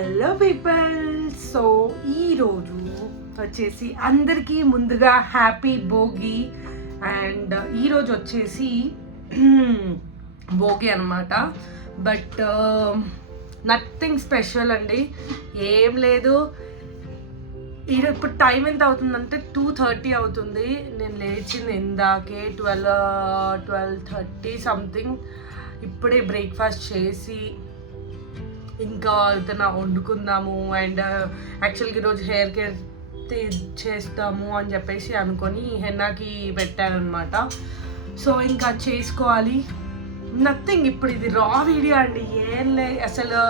Hello people. So ఈరోజు వచ్చేసి అందరికీ ముందుగా హ్యాపీ భోగి. అండ్ ఈరోజు వచ్చేసి భోగి అనమాట. బట్ నథింగ్ స్పెషల్ అండి, ఏం లేదు. ఇప్పుడు టైం ఎంత అవుతుందంటే 2:30 అవుతుంది. నేను లేచింది ఇందాకే 12:30 సంథింగ్. ఇప్పుడే బ్రేక్ఫాస్ట్ చేసి ఇంకా ఏదైనా వండుకుందాము. అండ్ యాక్చువల్గా ఈరోజు హెయిర్ కేర్ చేస్తాము అని చెప్పేసి అనుకొని హెన్నాకి పెట్టానమాట. సో ఇంకా చేసుకోవాలి. నథింగ్, ఇప్పుడు ఇది రా వీడియో అండి. అసలు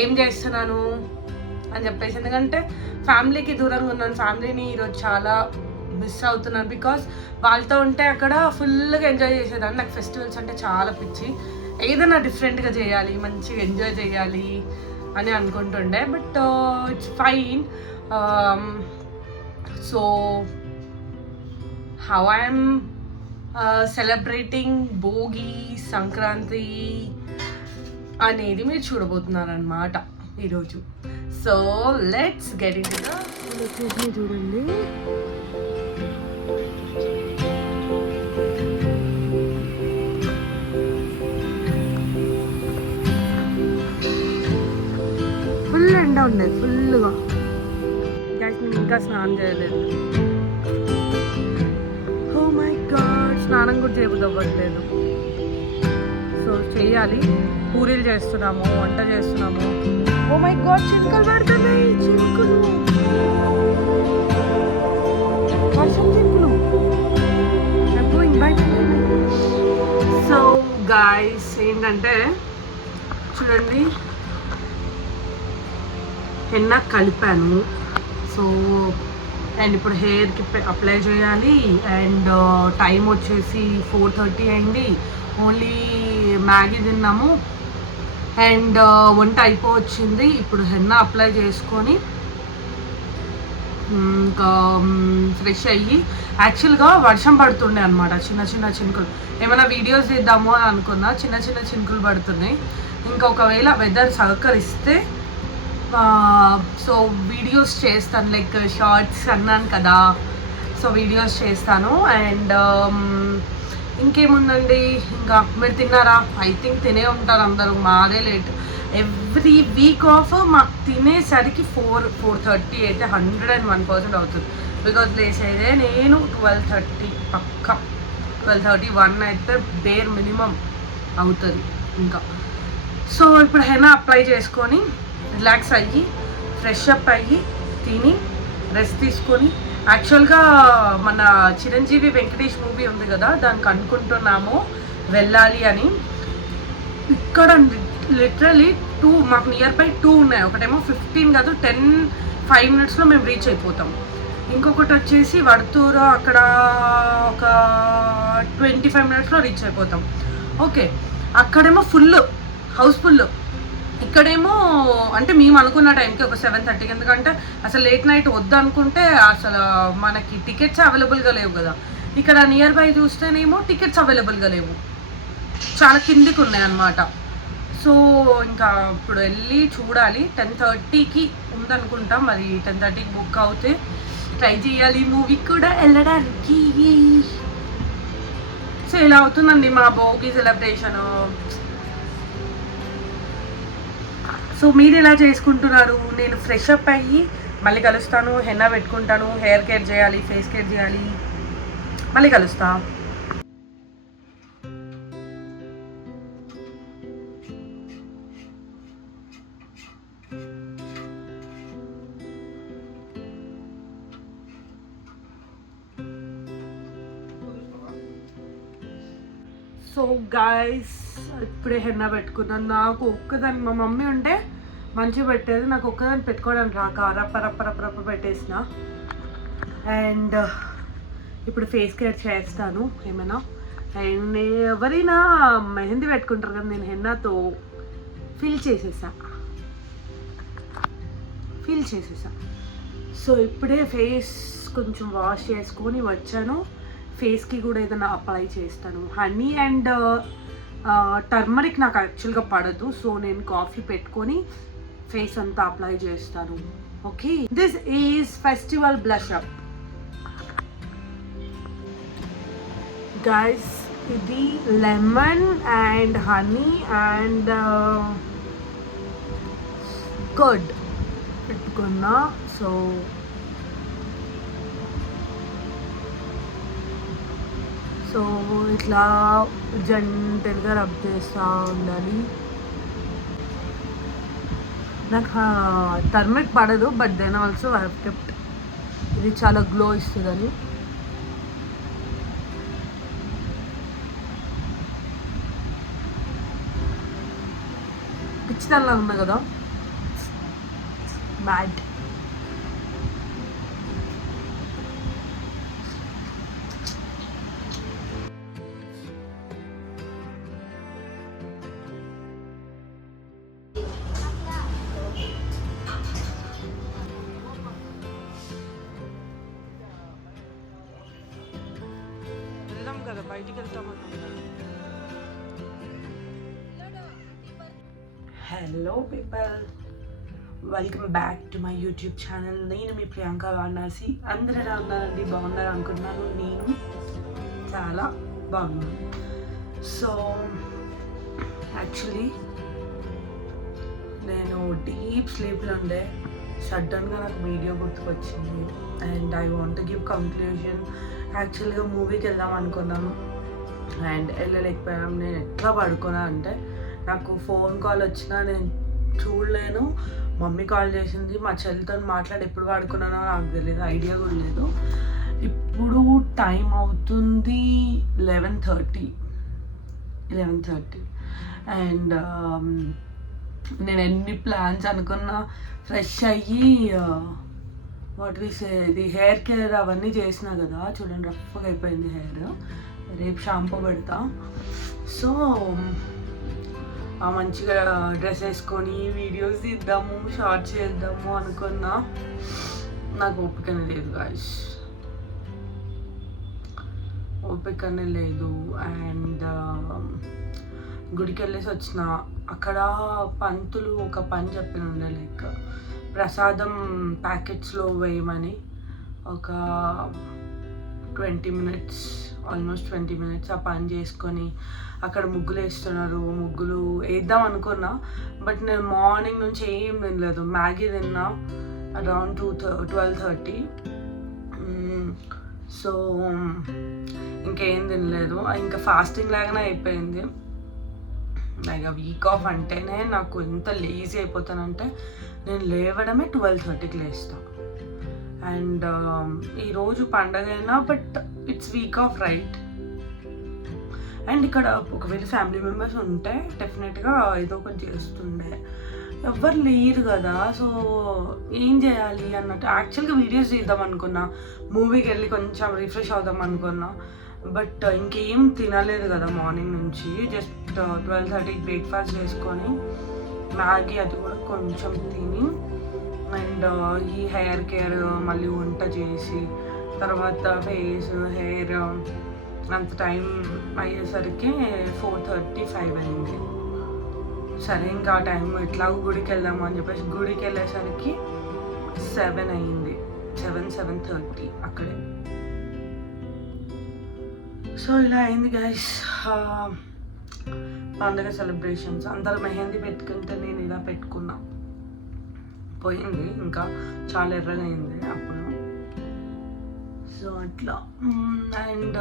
ఏం చేస్తున్నాను అని చెప్పేసి, ఎందుకంటే ఫ్యామిలీకి దూరంగా ఉన్నాను. ఫ్యామిలీని ఈరోజు చాలా మిస్ అవుతున్నాను. బికాస్ వాళ్ళతో ఉంటే అక్కడ ఫుల్గా ఎంజాయ్ చేసేదాన్ని. నాకు ఫెస్టివల్స్ అంటే చాలా పిచ్చి. ఏదైనా డిఫరెంట్గా చేయాలి, మంచిగా ఎంజాయ్ చేయాలి అని అనుకుంటుండే. But it's fine. So how I'm celebrating Bhogi, Sankranti అనేది మీరు చూడబోతున్నారు అన్నమాట ఈరోజు. So let's get into the చూడండి. ఫుల్ ఎండ ఉండేది, ఫుల్గా. నేను ఇంకా స్నానం చేయలేదు. ఓ మై గాడ్, స్నానం కూడా చేయబుద్దవ్వట్లేదు. సో చెయ్యాలి. పూరీలు చేస్తున్నాము, వంట చేస్తున్నాము. ఓ మై గాడ్, చినుకలు పడుతున్నాయి. చినుకులు, వర్షం చినుకులు. సో గాయ్స్, ఏంటంటే చూడండి, హెన్నా కలిపాను. సో అండ్ ఇప్పుడు హెయిర్కి అప్లై చేయాలి. అండ్ టైం వచ్చేసి 4:30 అయింది. ఓన్లీ మ్యాగీ తిన్నాము. అండ్ వంట అయిపోవచ్చింది. ఇప్పుడు హెన్నా అప్లై చేసుకొని ఇంకా ఫ్రెష్ అయ్యి, యాక్చువల్గా వర్షం పడుతుండే అనమాట. చిన్న చిన్న చినుకులు. ఏమైనా వీడియోస్ తీద్దాము అని అనుకున్నా, చిన్న చిన్న చినుకులు పడుతున్నాయి. ఇంకా ఒకవేళ వెదర్ సహకరిస్తే సో వీడియోస్ చేస్తాను. లైక్ షార్ట్స్ అన్నాను కదా, సో వీడియోస్ చేస్తాను. అండ్ ఇంకేముందండి, ఇంకా మీరు తిన్నారా? ఐ థింక్ తినే ఉంటారు అందరూ. మాదే లేట్. ఎవ్రీ వీక్ ఆఫ్ మాకు తినేసరికి 4:30 అయితే 101% అవుతుంది. బికాజ్ లేచేదే నేను 12:30 పక్క. 12:31 అయితే బేర్ మినిమం అవుతుంది ఇంకా. సో ఇప్పుడు హెన్నా అప్లై చేసుకొని రిలాక్స్ అయ్యి ఫ్రెష్ అప్ అయ్యి తిని రెస్ట్ తీసుకొని, యాక్చువల్గా మన చిరంజీవి వెంకటేష్ మూవీ ఉంది కదా, దానికి అనుకుంటున్నాము వెళ్ళాలి అని. ఇక్కడ లిటరలీ 2 మాకు నియర్ బై 2 ఉన్నాయి. ఒకటేమో 15 కాదు 5 minutesలో మేము రీచ్ అయిపోతాం. ఇంకొకటి వచ్చేసి వడతూరు, అక్కడ ఒక 25 minutesలో రీచ్ అయిపోతాం. ఓకే, అక్కడేమో ఫుల్ హౌస్ఫుల్. ఇక్కడేమో అంటే మేము అనుకున్న టైంకి ఒక 7:30, ఎందుకంటే అసలు లేట్ నైట్ వద్దు అనుకుంటే అసలు మనకి టికెట్స్ అవైలబుల్గా లేవు కదా. ఇక్కడ నియర్ బై చూస్తేనేమో టికెట్స్ అవైలబుల్గా లేవు, చాలా కిందికి ఉన్నాయన్నమాట. సో ఇంకా ఇప్పుడు వెళ్ళి చూడాలి. 10:30కి ఉందనుకుంటా, మరి 10:30కి బుక్ అవుతే ట్రై చేయాలి మూవీకి కూడా వెళ్ళడానికి. సో ఇలా అవుతుందండి మా భోగి సెలబ్రేషను. సో మీరు ఎలా చేసుకుంటున్నారు? నేను ఫ్రెష్ అప్ అయ్యి మళ్ళీ కలుస్తాను. హెన్నా పెట్టుకుంటాను, హెయిర్ కేర్ చేయాలి, ఫేస్ కేర్ చేయాలి. మళ్ళీ కలుస్తా. సో గాయస్, ఇప్పుడే హెన్నా పెట్టుకున్నాను. నాకు ఒక్కదాన్ని, మా మమ్మీ ఉంటే మంచిగా పెట్టేది, నాకు ఒక్కదాన్ని పెట్టుకోవడానికి రాక రప్ప పెట్టేసిన. అండ్ ఇప్పుడు ఫేస్ కేర్ చేస్తాను ఏమైనా. అండ్ ఎవరైనా మెహందీ పెట్టుకుంటారు కదా, నేను హెన్నాతో ఫిల్ చేసేసా. సో ఇప్పుడే ఫేస్ కొంచెం వాష్ చేసుకొని వచ్చాను. ఫేస్కి కూడా ఏదైనా అప్లై చేస్తాను. హనీ అండ్ టర్మరిక్ నాకు యాక్చువల్గా పడదు. సో నేను కాఫీ పెట్టుకొని ఫేస్ అంతా అప్లై చేస్తాను. Okay, this is festival blush up guys. ఇది lemon and honey and curd పెట్టుకున్నా. సో ఇట్లా జెంటల్గా రబ్ చేస్తూ ఉండాలి. నాకు టర్మరిక్ పడదు, but then also I have kept. ఇది చాలా గ్లో ఇస్తుందని. పిచ్చితల్లా ఉన్నా కదా, మ్యాడ్. వెళ్దాం కదా, బయటికి వెళ్తామన్నా. Hello people, welcome back to my YouTube channel. నేను మీ ప్రియాంక వారణాసి. అందరూ ఎలా ఉన్నారండి? బాగున్నారు అనుకుంటున్నాను. నేను చాలా బాగున్నాను. సో యాక్చువల్లీ నేను డీప్ స్లీప్లో ఉండే, సడన్గా నాకు వీడియో గుర్తుకొచ్చింది and I want to give conclusion. యాక్చువల్గా మూవీకి వెళ్దాం అనుకున్నాను అండ్ వెళ్ళలేకపోయాం. నేను ఎట్లా పడుకున్నా అంటే, నాకు ఫోన్ కాల్ వచ్చినా నేను చూడలేను. మమ్మీ కాల్ చేసింది, మా చెల్లితో మాట్లాడి ఎప్పుడు పడుకున్నానో నాకు తెలియదు, ఐడియా కూడా లేదు. ఇప్పుడు టైం అవుతుంది 11:30 అండ్ నేను ఎన్ని ప్లాన్స్ అనుకున్నా, ఫ్రెష్ అయ్యి ఇది హెయిర్ కేర్ అవన్నీ చేసినా కదా, చూడండి రఫ్గా అయిపోయింది హెయిర్. రేపు షాంపూ పెడతా. సో మంచిగా డ్రెస్ వేసుకొని వీడియోస్ తీద్దాము, షార్ట్స్ చేద్దాము అనుకున్నా. నాకు ఓపికనే లేదు గాయ్స్, ఓపికనే లేదు. అండ్ గుడికి వెళ్ళేసి వచ్చిన. అక్కడ పంతులు ఒక పని చెప్పిన, లైక్ ప్రసాదం ప్యాకెట్స్లో వేయమని. ఒక 20 minutes, ఆల్మోస్ట్ 20 minutes ఆ పని చేసుకొని అక్కడ ముగ్గులు వేస్తున్నారు. ముగ్గులు వేద్దాం అనుకున్నా, బట్ నేను మార్నింగ్ నుంచి ఏం తినలేదు. మ్యాగీ తిన్నా అరౌండ్ 12:30. సో ఇంకేం తినలేదు, ఇంకా ఫాస్టింగ్ లాగానే అయిపోయింది. లైక్ వీక్ ఆఫ్ అంటేనే నాకు ఎంత లేజీ అయిపోతానంటే, నేను లేవడమే 12:30కి లేస్తాను. అండ్ ఈరోజు పండగ అయినా, but it's week off right. And ఇక్కడ ఒకవేళ ఫ్యామిలీ మెంబర్స్ ఉంటే డెఫినెట్గా ఏదో ఒకటి చేస్తుండే. ఎవ్వరు లేరు కదా, సో ఏం చేయాలి అన్నట్టు. యాక్చువల్గా వీడియోస్ తీద్దాం అనుకున్నా, మూవీకి వెళ్ళి కొంచెం రిఫ్రెష్ అవుదాం అనుకున్నా, బట్ ఇంకేం తినలేదు కదా మార్నింగ్ నుంచి. జస్ట్ 12:30 బ్రేక్ఫాస్ట్ చేసుకొని మ్యాగీ అది కూడా కొంచెం తిని, అండ్ ఈ హెయిర్ కేర్ మళ్ళీ వంట చేసి, తర్వాత ఫేస్ హెయిర్ అంత టైం అయ్యేసరికి 4:35 అయింది. సరే ఇంకా ఆ టైం ఎట్లాగో గుడికి వెళ్దాము అని చెప్పేసి గుడికి వెళ్ళేసరికి 7 అయింది, 7:30 అక్కడే. సో ఇలా అయింది గైస్ పండుగ సెలబ్రేషన్స్. అందరు మెహందీ పెట్టుకుంటే నేను ఇలా పెట్టుకున్నా, పోయింది, ఇంకా చాలా ఎర్రగా అయింది అప్పుడు. సో అట్లా. అండ్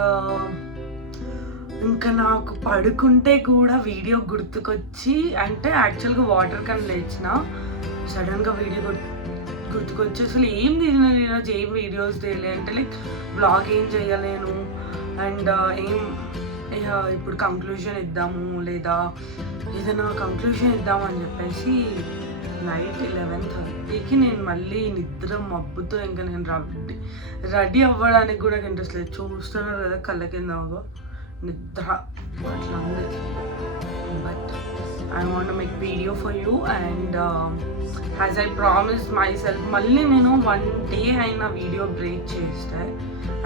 ఇంకా నాకు పడుకుంటే కూడా వీడియో గుర్తుకొచ్చి, అంటే యాక్చువల్గా వాటర్ కన్ లేచిన సడన్గా వీడియో గుర్తుకొచ్చి, అసలు ఏం తినలేదు ఈరోజు, ఏం వీడియోస్ తీయలే. అంటే లైక్ బ్లాగ్ ఏం చేయలేను. అండ్ ఇప్పుడు కంక్లూజన్ ఇద్దాము, లేదా ఏదైనా కంక్లూజన్ ఇద్దాము అని చెప్పేసి నైట్ 11:30కి నేను మళ్ళీ నిద్ర మబ్బుతో ఇంకా నేను రెడీ అవ్వడానికి కూడా ఇంట్రెస్ట్ లేదు. చూస్తున్నారు కదా కళ్ళ కింద నిద్ర అట్లా ఉంది. But I want make video for you and as I promise my self, మళ్ళీ నేను 1 day అయినా వీడియో బ్రేక్ చేస్తే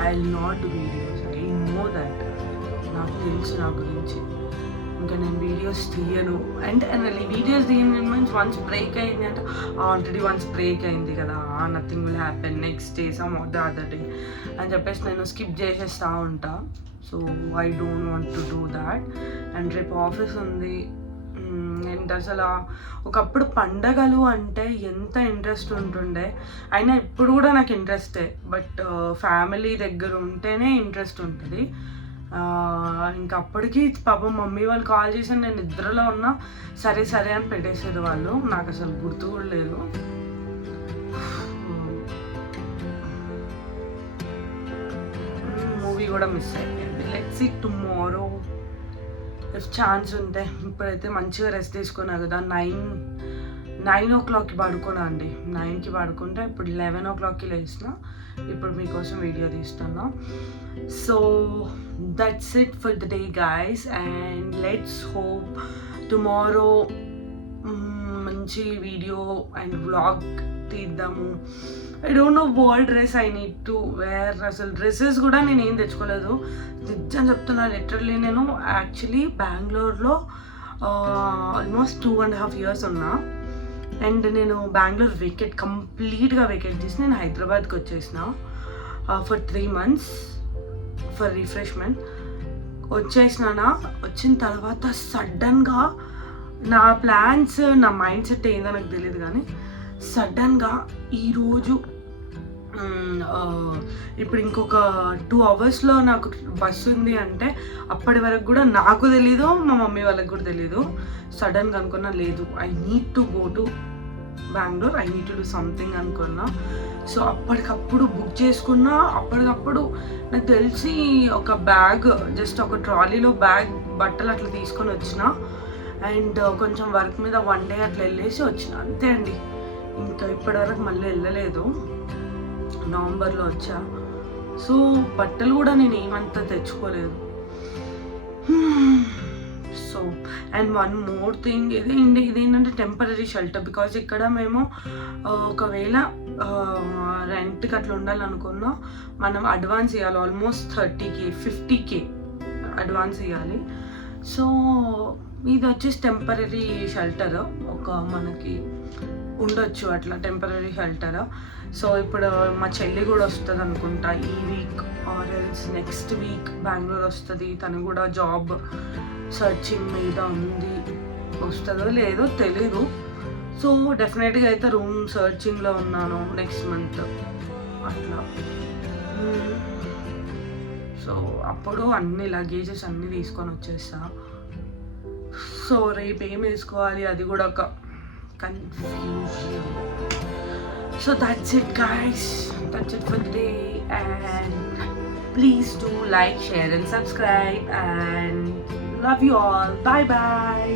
I will not do videos. I know that, నాకు తెలుసు నా గురించి. ఇంకా నేను వీడియోస్ తీయను. అండ్ వీడియోస్ తీయను మీన్స్ వన్స్ బ్రేక్ అయింది అంటే ఆల్రెడీ వన్స్ బ్రేక్ అయింది కదా, nothing will happen next day some of the other day అని చెప్పేసి నేను స్కిప్ చేసేస్తూ ఉంటా. So I don't want to do that. And రేపు ఆఫీస్ ఉంది. అండ్ అసలు ఒకప్పుడు పండగలు అంటే ఎంత ఇంట్రెస్ట్ ఉంటుండే, అయినా ఇప్పుడు కూడా నాకు ఇంట్రెస్టే, బట్ ఫ్యామిలీ దగ్గర ఉంటేనే ఇంట్రెస్ట్ ఉంటుంది. ఇంకా అప్పటికి పాపం మమ్మీ వాళ్ళు కాల్ చేసి నేను నిద్రలో ఉన్నా సరే సరే అని పెట్టేసారు వాళ్ళు, నాకు అసలు గుర్తు కూడా లేదు. మూవీ కూడా మిస్ అయిపోయింది. Let's see tomorrow if chance ఉంటే. ఇప్పుడైతే మంచిగా రెస్ట్ తీసుకున్నా కదా, 9 o'clockకి పడుకున్నా అండి. 9కి పడుకుంటే ఇప్పుడు 11 o'clockకి లేచిన. ఇప్పుడు మీకోసం వీడియో తీస్తున్నా. So that's it for the day guys, and let's hope tomorrow మంచి వీడియో అండ్ వ్లాగ్ తీద్దాము. I don't know what dress I need to wear. అసలు డ్రెస్సెస్ కూడా నేను ఏం తెచ్చుకోలేదు, నిజం చెప్తున్నా. లిటరల్లీ నేను యాక్చువల్లీ బెంగళూరులో ఆల్మోస్ట్ 2.5 years ఉన్నా. అండ్ నేను బెంగళూరు కంప్లీట్గా వెకేట్ చేసి నేను హైదరాబాద్కి వచ్చేసిన ఫర్ 3 months ఫర్ రిఫ్రెష్మెంట్ వచ్చేసినా. వచ్చిన తర్వాత సడన్గా నా ప్లాన్స్, నా మైండ్ సెట్ ఏందో నాకు తెలియదు, కానీ సడన్గా ఈరోజు ఇప్పుడు ఇంకొక 2 hours నాకు బస్సు ఉంది అంటే అప్పటి వరకు కూడా నాకు తెలీదు, మా మమ్మీ వాళ్ళకి కూడా తెలీదు. సడన్గా అనుకున్నా లేదు, I need to go to Bengaluru, I need to do something అనుకున్నా. సో అప్పటికప్పుడు బుక్ చేసుకున్నా. అప్పటికప్పుడు నాకు తెలిసి ఒక బ్యాగ్, జస్ట్ ఒక ట్రాలీలో బ్యాగ్ బట్టలు అట్లా తీసుకొని వచ్చిన. అండ్ కొంచెం వర్క్ మీద 1 day అట్లా వెళ్ళేసి వచ్చిన, అంతే అండి. ఇంకా ఇప్పటివరకు మళ్ళీ వెళ్ళలేదు. నవంబర్లో వచ్చా. సో బట్టలు కూడా నేను ఏమంతా తెచ్చుకోలేదు. So and one more thing, ఇదేంటంటే టెంపరీ షెల్టర్. బికాజ్ ఇక్కడ మేము ఒకవేళ రెంట్కి అట్లా ఉండాలనుకున్నా మనం అడ్వాన్స్ ఇవ్వాలి. ఆల్మోస్ట్ 30K 50K అడ్వాన్స్ ఇవ్వాలి. సో ఇది వచ్చేసి టెంపరీ షెల్టర్, ఒక మనకి ఉండొచ్చు అట్లా టెంపరీ షెల్టర్. సో ఇప్పుడు మా చెల్లి కూడా వస్తుంది అనుకుంటా ఈ week or else next week Bengaluru వస్తుంది. తను కూడా జాబ్ సర్చింగ్ మీద ఉంది, వస్తుందో లేదో తెలీదు. సో డెఫినెట్గా అయితే రూమ్ సర్చింగ్లో ఉన్నాను నెక్స్ట్ మంత్ అట్లా. సో అప్పుడు అన్ని లగేజెస్ అన్నీ తీసుకొని వచ్చేస్తా. సో రేపు ఏం వేసుకోవాలి అది కూడా ఒక confusion. So that's it guys, that's it for the day, and please do like, share and subscribe, and love you all. Bye bye.